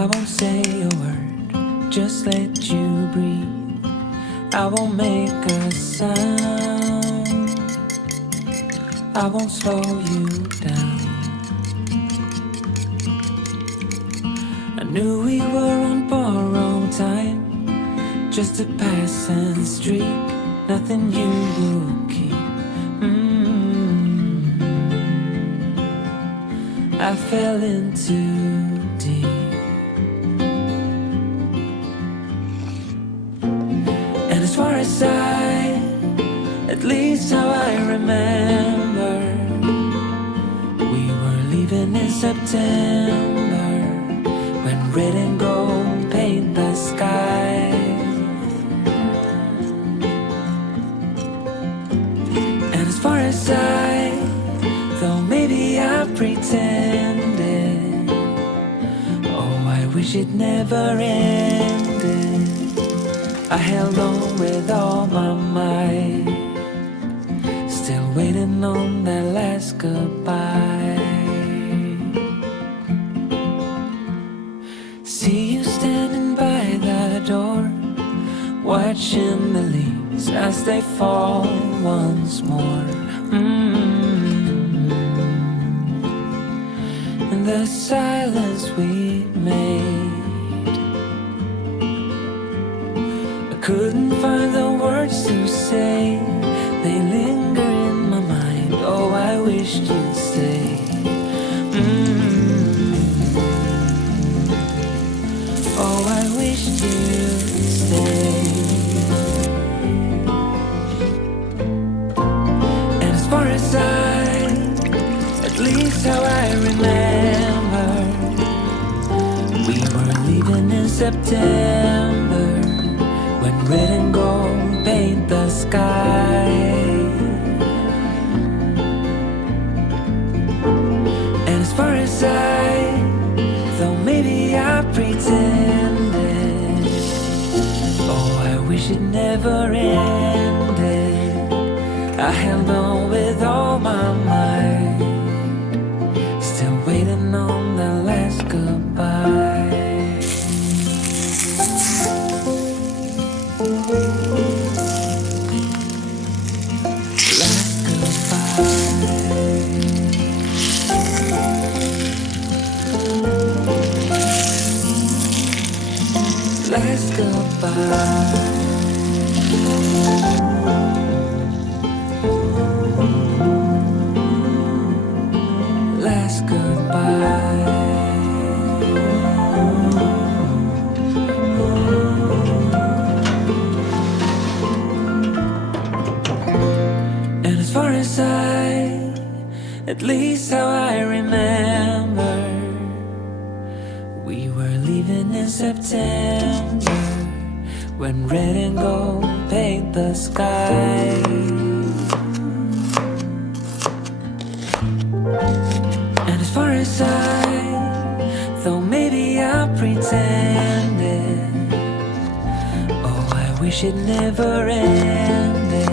I won't say a word, just let you breathe. I won't make a sound, I won't slow you down. I knew we were on borrowed time, just a passing streak, nothing you will keep. I fell in too deep. And as far as at least how I remember, we were leaving in September, when red and gold paint the sky. And as far as though maybe I pretended, oh, I wish it never ended. I held on with all my might, still waiting on that last goodbye. See you standing by the door, watching the leaves as they fall once more. And the silence we made, I couldn't find the words to say. They linger in my mind. Oh, I wished you'd stay. Oh, I wished you'd stay. And as far as at least how I remember, we were leaving in September, when red and gold paint the sky. And as far as though maybe I pretended, oh, I wish it never ended. I held on with all my might, still waiting on the last goodbye. Last goodbye. Last goodbye. Last goodbye. And as far as at least how I remember, we were leaving in September, when red and gold paint the sky. And as far as though maybe I pretended, oh, I wish it never ended.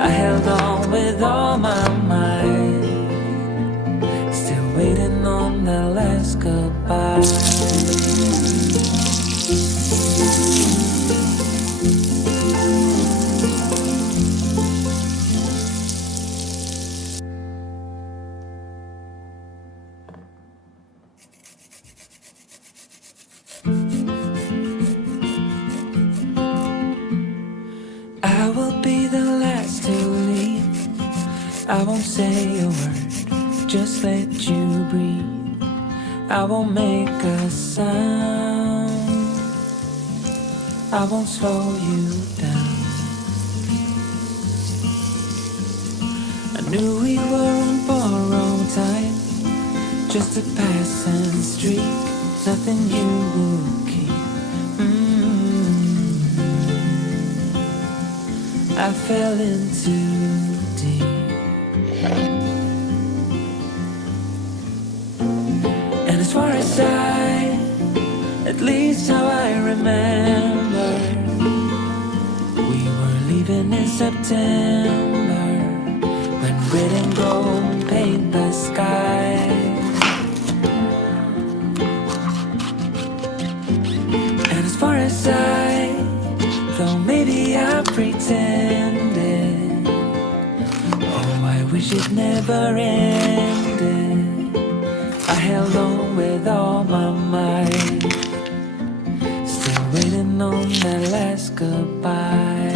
I held on with all my might, still waiting on the last goodbye. I will be the last to leave. I won't say a word, just let you breathe. I won't make a sound, I won't slow you down. I knew we were on borrowed time, just a passing streak, nothing you will keep. I fell in too deep. And as far as at least how I remember, we were leaving in September, when red and gold paint the sky. wish it never ended. I held on with all my might, still waiting on that last goodbye.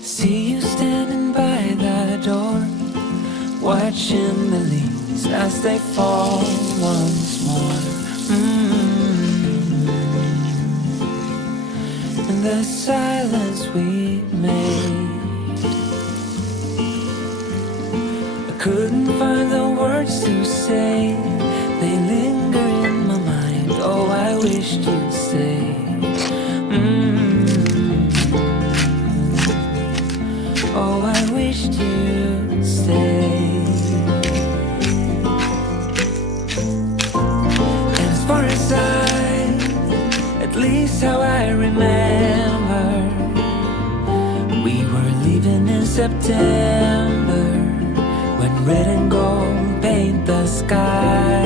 See you standing by the door, watching the leaves as they fall once more. In the silence we made, I couldn't find the words to say. They linger in my mind. Oh, I wished you'd stay. Oh, I wished you'd stay. And as far as at least how I remember, we were leaving in September, when red and gold paint the sky.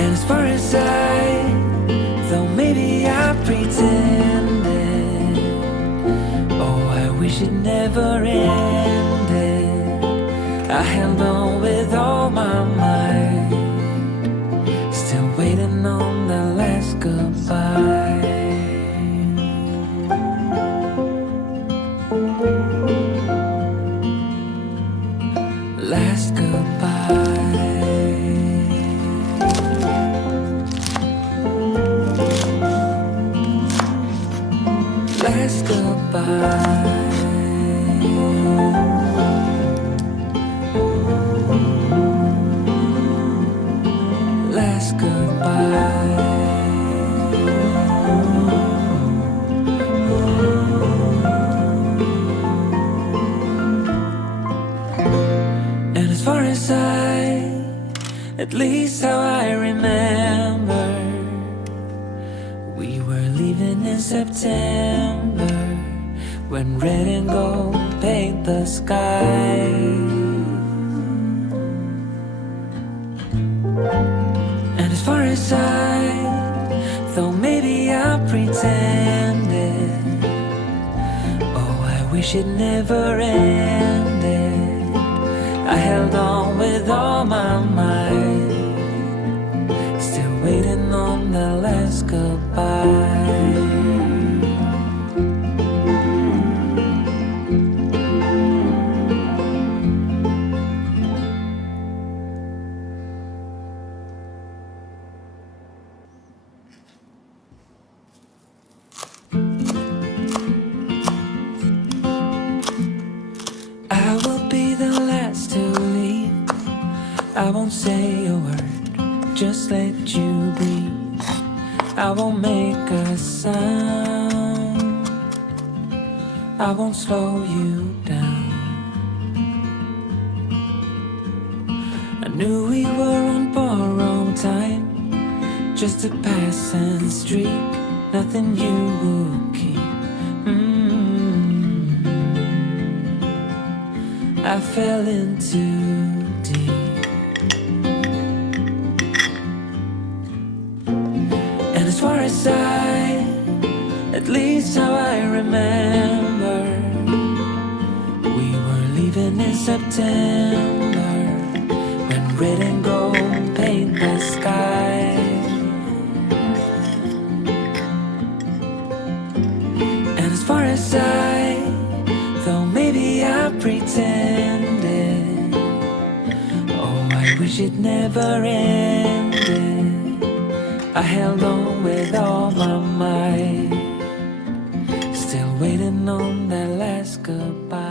And as far as though maybe I pretended, oh, I wish it never ended. I held on with all my might, still waiting on the last goodbye. Last goodbye. Last goodbye. Last goodbye. And as far as at least how I remember, we were leaving in September, when red and gold paint the sky. And as far as though maybe I pretended, oh, I wish it never ended. I held on with all my might, still waiting on the last goodbye. I won't say a word, just let you breathe. I won't make a sound, I won't slow you down. I knew we were on borrowed time, just a passing streak, nothing you would keep. I fell in too deep. As far as at least how I remember, we were leaving in September, when red and gold paint the sky. And as far as though maybe I pretended, oh, I wish it never ended. I held on with all my might, still waiting on that last goodbye.